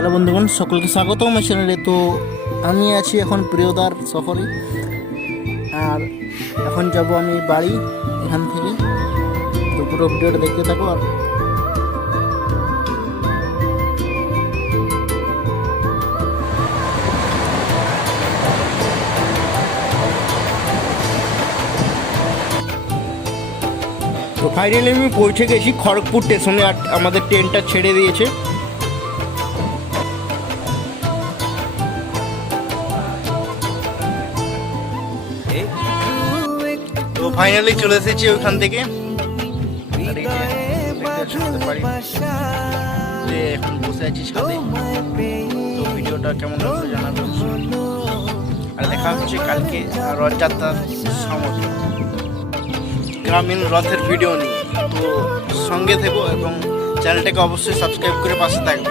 Hello বন্ধুগণ, সকলকে স্বাগত আমার চ্যানেলে। তো আমি আছি এখন প্রিয়দার শহরে, আর এখন যাব আমি বাড়ি এখান থেকে। তো পুরো ভিডিওটা দেখতে থাকো। আর তো ফাইনালি আমি পৌঁছে গেছি খড়গপুর স্টেশনে, আর আমাদের ট্রেনটা ছেড়ে দিয়েছে। তো ফাইনালি চলে এসেছি ওইখান থেকে। এখন বসে আছি ছাদে। তো ভিডিওটা কেমন লাগলো জানাবে, আর দেখা হচ্ছে কালকে রথযাত্রার সময় গ্রামীণ রথের ভিডিও নিয়ে। তো সঙ্গে থেকো এবং চ্যানেলটাকে অবশ্যই সাবস্ক্রাইব করে পাশে থাকবে।